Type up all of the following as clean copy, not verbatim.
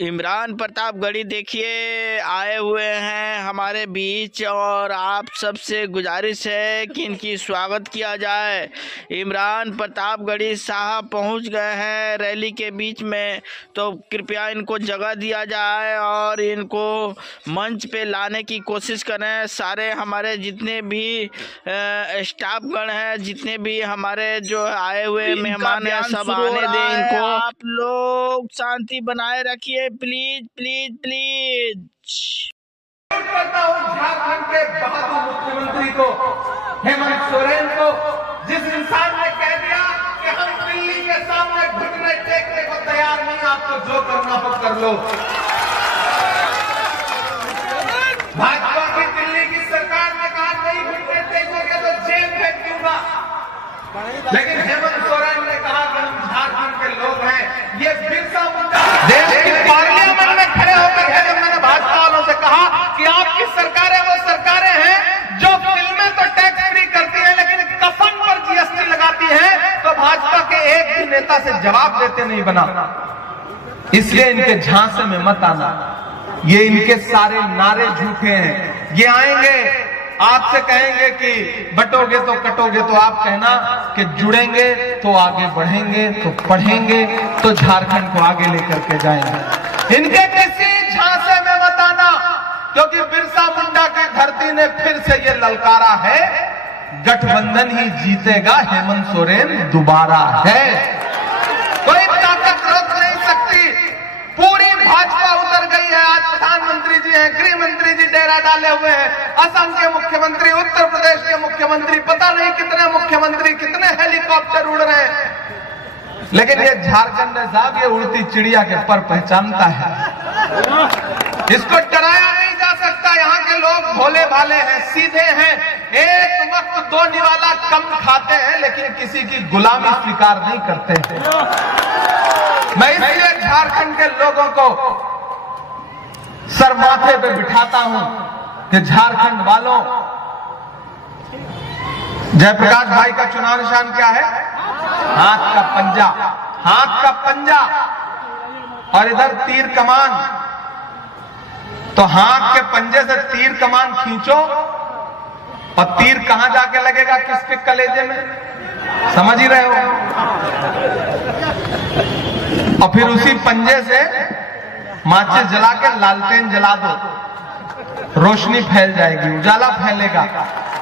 इमरान प्रतापगढ़ी देखिए आए हुए हैं हमारे बीच और आप सबसे गुजारिश है कि इनकी स्वागत किया जाए। इमरान प्रतापगढ़ी साहब पहुंच गए हैं रैली के बीच में, तो कृपया इनको जगह दिया जाए और इनको मंच पे लाने की कोशिश करें। सारे हमारे जितने भी स्टाफगण हैं, जितने भी हमारे जो आए हुए मेहमान हैं, सब आने दें इनको। आप लोग शांति बनाए रखिए प्लीज प्लीज प्लीज। करता हूं झारखंड के बहादुर मुख्यमंत्री को, हेमंत सोरेन को, जिस इंसान ने कह दिया कि हम दिल्ली के सामने घुटने टेकने को तैयार नहीं, आपको जो करना हो कर लो। भाजपा की दिल्ली की सरकार ने कहा नहीं घुटने टेकोगे तो जेल भेज दूंगा, लेकिन हेमंत सोरेन ने कहा कि हम झारखंड के लोग हैं। ये बिरसा मुंडा देश की पार्लियामेंट में खड़े होकर है, जब मैंने भाजपा वालों से कहा कि आपकी सरकारें वो सरकारें हैं जो फिल्में तो टैक्स फ्री करती हैं लेकिन कफन पर जीएसटी लगाती हैं, तो भाजपा के एक भी नेता से जवाब देते नहीं बना। इसलिए इनके झांसे में मत आना, ये इनके सारे नारे झूठे हैं। ये आएंगे आपसे कहेंगे कि बटोगे तो कटोगे, तो आप कहना कि जुड़ेंगे तो आगे बढ़ेंगे, तो पढ़ेंगे तो झारखंड को आगे लेकर के जाएंगे। इनके किसी झांसे में मत आना, क्योंकि बिरसा मुंडा की धरती ने फिर से ये ललकारा है, गठबंधन ही जीतेगा, हेमंत सोरेन दोबारा है। कोई ताकत रोक नहीं सकती। पूरी भाजपा उतर गई है। आज प्रधानमंत्री जी हैं, गृह मंत्री जी डेरा डाले हुए हैं, असम के मुख्यमंत्री, उत्तर प्रदेश के मुख्यमंत्री, पता नहीं कितने मुख्यमंत्री, कितने हेलीकॉप्टर उड़ रहे हैं, लेकिन ये झारखंड है साहब, ये उड़ती चिड़िया के पर पहचानता है। इसको डराया नहीं जा सकता। यहाँ के लोग भोले भाले हैं, सीधे हैं, एक वक्त दो निवाला कम खाते हैं, लेकिन किसी की गुलामी स्वीकार नहीं करते हैं। मैं इसलिए झारखंड के लोगों को सर माथे पे बिठाता हूं कि झारखंड वालों, जयप्रकाश भाई का चुनाव निशान क्या है? हाथ का पंजा, हाथ का पंजा, और इधर तीर कमान। तो हाथ के पंजे से तीर कमान खींचो और तीर कहां जाके लगेगा? किसके कलेजे में? समझ ही रहे हो। और फिर उसी पंजे से माचिस जला के लालटेन जला दो, रोशनी फैल जाएगी, उजाला फैलेगा।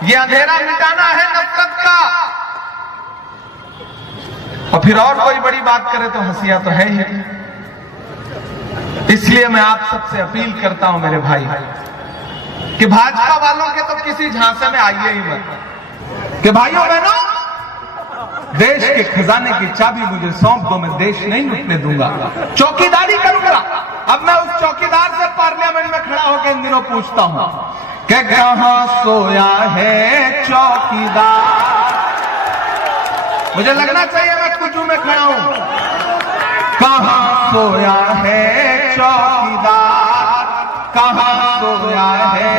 ये अंधेरा मिटाना है नफरत का। और फिर और कोई बड़ी बात करे तो हंसिया तो है ही। इसलिए मैं आप सबसे अपील करता हूं मेरे भाई कि भाजपा वालों के तो किसी झांसे में आइए ही मत, कि भाइयों बहनों, देश के खजाने की चाबी मुझे सौंप दो, मैं देश नहीं लुटने दूंगा, चौकीदारी करूंगा। अब मैं उस चौकीदार से पार्लियामेंट में खड़ा होकर इन दिनों पूछता हूं कि कहां सोया है चौकीदार। मुझे लगना चाहिए मैं कुजू में खड़ा हूं। कहां सोया है चौकीदार, कहां सोया है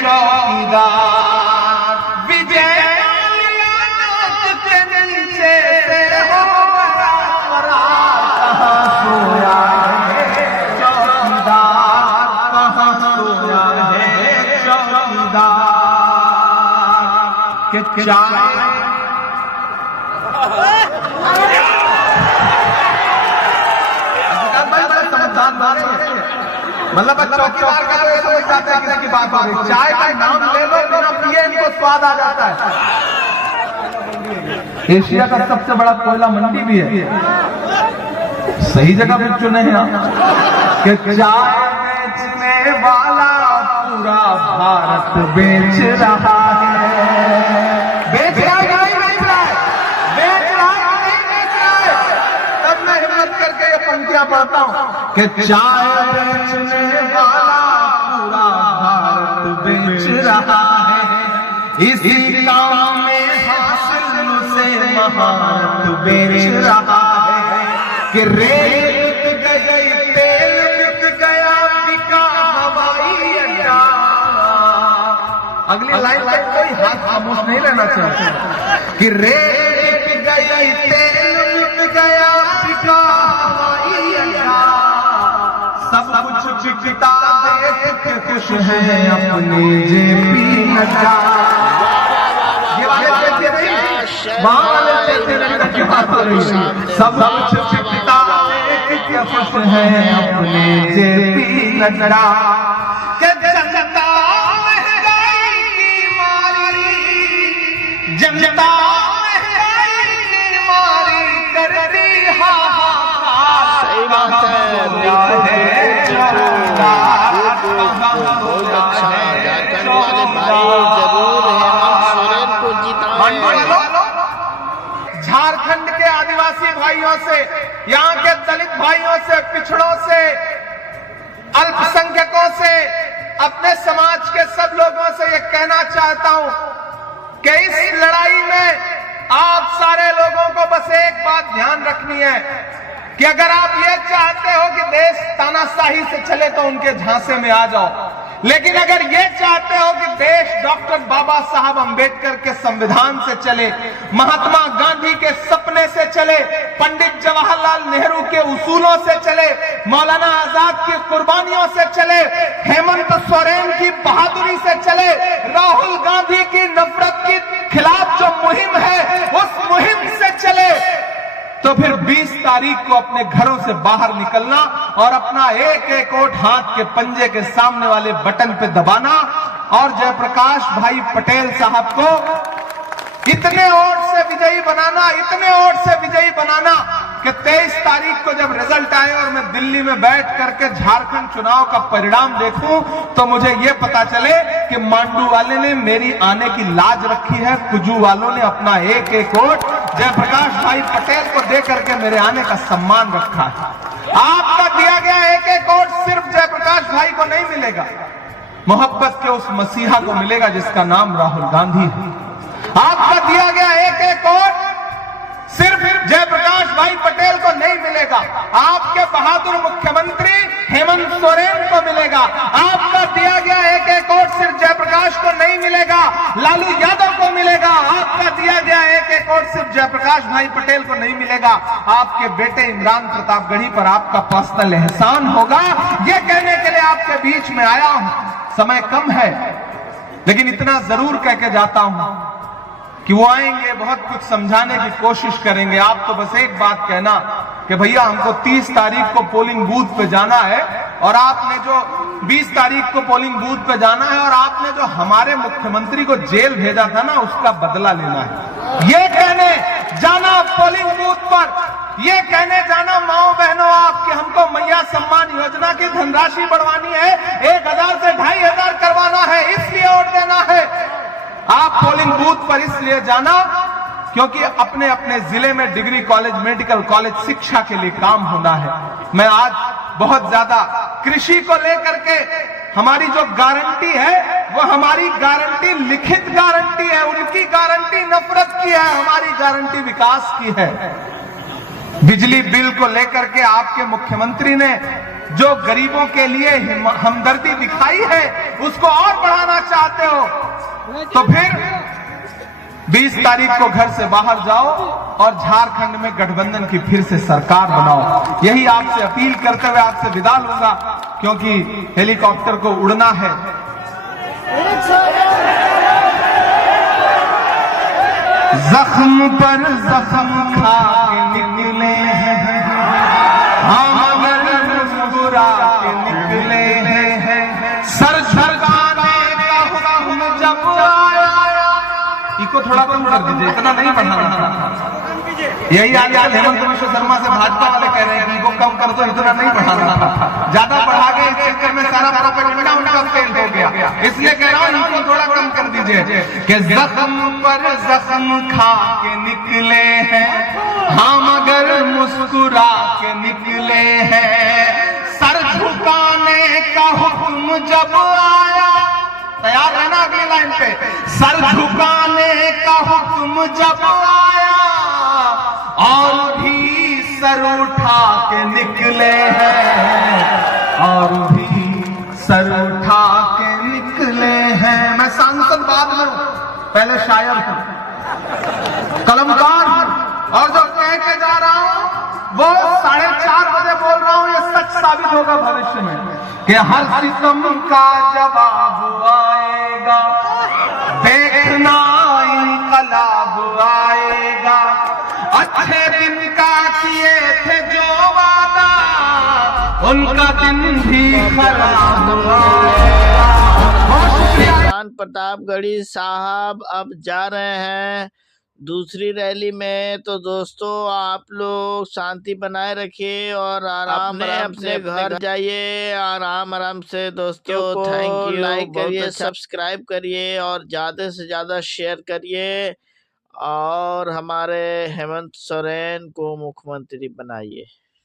चौकीदार। विजय मतलब चौकीदार का तो समझ जाते हैं किसी की बात हो रही। चाय का नाम ले लो, बिना पिए इनको स्वाद आ जाता है। एशिया का सबसे बड़ा कोयला मंडी भी है। सही जगह पर चुने हैं आप कि चाय बेचने वाला पूरा भारत बेच रहा है। बेच रहा है नहीं बेच रहा है? बेच रहा है नहीं बेच रहा है? तब मैं हिम्मत करके ये पंक्तियां पढ़ता हूं कि चाय बेचने वाला पूरा भारत बेच रहा है, इसी काम में हासिल से महारत बेच रहा है। कि रेत बिक गई, तेल बिक गया, बिका हवाई अड्डा। अगली लाइन तक कोई हाथ खामोश नहीं रहना चाहिए। कि रेत बिक गई, तेल बिक गया, बिका हवाई अड्डा। कुछ बिकता देख के खुश है अपने जेपी नड्डा। ये वाले वहाँ वाले की बात हो रही है। सब कुछ बिकता देख के खुश है अपने जेपी नड्डा। जनता महंगाई की मारी, जनता महंगाई की मारी करती हाहाकार। सही बात है, बहुत अच्छा। झारखंड वाले भाई जरूर हेमंत सोरेन को जिताएं। झारखंड के आदिवासी भाइयों से, यहाँ के दलित भाइयों से, पिछड़ों से, अल्पसंख्यकों से, अपने समाज के सब लोगों से ये कहना चाहता हूं कि इस लड़ाई में आप सारे लोगों को बस एक बात ध्यान रखनी है कि अगर आप ये चाहते हो कि देश तानाशाही से चले तो उनके झांसे में आ जाओ, लेकिन अगर ये चाहते हो कि देश डॉक्टर बाबा साहब अंबेडकर के संविधान से चले, महात्मा गांधी के सपने से चले, पंडित जवाहरलाल नेहरू के उसूलों से चले, मौलाना आजाद की कुर्बानियों से चले, हेमंत सोरेन की बहादुरी से चले, राहुल गांधी की नफरत के खिलाफ जो मुहिम है उस मुहिम से चले, तो फिर 20 तारीख को अपने घरों से बाहर निकलना और अपना एक एक वोट हाथ के पंजे के सामने वाले बटन पे दबाना और जयप्रकाश भाई पटेल साहब को इतने वोट से विजयी बनाना, इतने वोट से विजयी बनाना कि 23 तारीख को जब रिजल्ट आए और मैं दिल्ली में बैठ करके झारखंड चुनाव का परिणाम देखूं तो मुझे ये पता चले कि मांडू वाले ने मेरी आने की लाज रखी है, कुजू वालों ने अपना एक एक वोट जयप्रकाश भाई पटेल को दे करके मेरे आने का सम्मान रखा है। आपका दिया गया एक एक वोट सिर्फ जयप्रकाश भाई को नहीं मिलेगा, मोहब्बत के उस मसीहा को मिलेगा जिसका नाम राहुल गांधी है। आपका दिया गया एक एक वोट सिर्फ जयप्रकाश भाई पटेल को नहीं मिलेगा, आपके बहादुर मुख्यमंत्री हेमंत सोरेन को मिलेगा। आपका दिया गया एक एक वोट सिर्फ जयप्रकाश को नहीं मिलेगा, लालू यादव को मिलेगा। आपका दिया गया एक एक वोट सिर्फ जयप्रकाश भाई पटेल को नहीं मिलेगा, आपके बेटे इमरान प्रतापगढ़ी पर आपका पर्सनल एहसान होगा। ये कहने के लिए आपके बीच में आया हूं। समय कम है लेकिन इतना जरूर कह के जाता हूं कि वो आएंगे, बहुत कुछ समझाने की कोशिश करेंगे। आप तो बस एक बात कहना कि भैया हमको 30 तारीख को पोलिंग बूथ पे जाना है और आपने जो 20 तारीख को पोलिंग बूथ पे जाना है और आपने जो हमारे मुख्यमंत्री को जेल भेजा था ना उसका बदला लेना है। ये कहने जाना पोलिंग बूथ पर, ये कहने जाना माओ बहनों आपके हमको मैया सम्मान योजना की धनराशि बढ़वानी है, 1000 से 2500 करवाना है, इसलिए वोट देना है। आप पोलिंग बूथ पर इसलिए जाना क्योंकि अपने अपने जिले में डिग्री कॉलेज, मेडिकल कॉलेज, शिक्षा के लिए काम होना है। मैं आज बहुत ज्यादा कृषि को लेकर के हमारी जो गारंटी है वो हमारी गारंटी लिखित गारंटी है, उनकी गारंटी नफरत की है, हमारी गारंटी विकास की है। बिजली बिल को लेकर के आपके मुख्यमंत्री ने जो गरीबों के लिए हमदर्दी दिखाई है उसको और बढ़ाना चाहते हो तो फिर 20 तारीख को घर से बाहर जाओ और झारखंड में गठबंधन की फिर से सरकार बनाओ। यही आपसे अपील करते हुए आपसे विदा लूंगा क्योंकि हेलीकॉप्टर को उड़ना है। जख्म पर जख्म खा के निकले हैं, हम अगर मुस्कुरा के निकले हैं, सर झुकाने का हुक्म जब आया। इसको थोड़ा कम कर दीजिए, इतना नहीं बढ़ाना। यही आज हेमंत विश्व शर्मा से भाजपा वाले कह रहे हैं कि इनको कम कर दो, इतना नहीं बढ़ाना था। ज्यादा बढ़ा के इस चक्कर में सारा प्रोपेगेंडा उनका फेल हो गया, इसलिए कह रहा हूं इनको थोड़ा कम कर दीजिए कि जख्म पर जख्म खा के निकले हैं, हम अगर मुस्कुरा के निकले हैं, सर झुकाने का हुक्म जब आया। तैयार रहना अगली लाइन पे। सर झुकाने का हुक्म जब आया और भी सर उठा के निकले हैं, और भी सर उठा के निकले हैं। मैं सांसद बाद में हूं, पहले शायर हूं, कलमकार हूं, और जो कह के जा रहा हूं वो 4:30 बजे बोल रहा हूं, ये सच साबित होगा भविष्य में। कि हर सितम का जवाब आएगा, देखना इनकलाब आएगा। अच्छे दिन का किए थे जो वादा, उनका दिन भी खराब आएगा। बहुत शुक्रिया। इमरान प्रतापगढ़ी साहब अब जा रहे हैं दूसरी रैली में। तो दोस्तों आप लोग शांति बनाए रखिए और आराम अपने घर जाइए आराम से। दोस्तों थैंक यू, लाइक करिए, सब्सक्राइब करिए और ज़्यादा से ज़्यादा शेयर करिए और हमारे हेमंत सोरेन को मुख्यमंत्री बनाइए।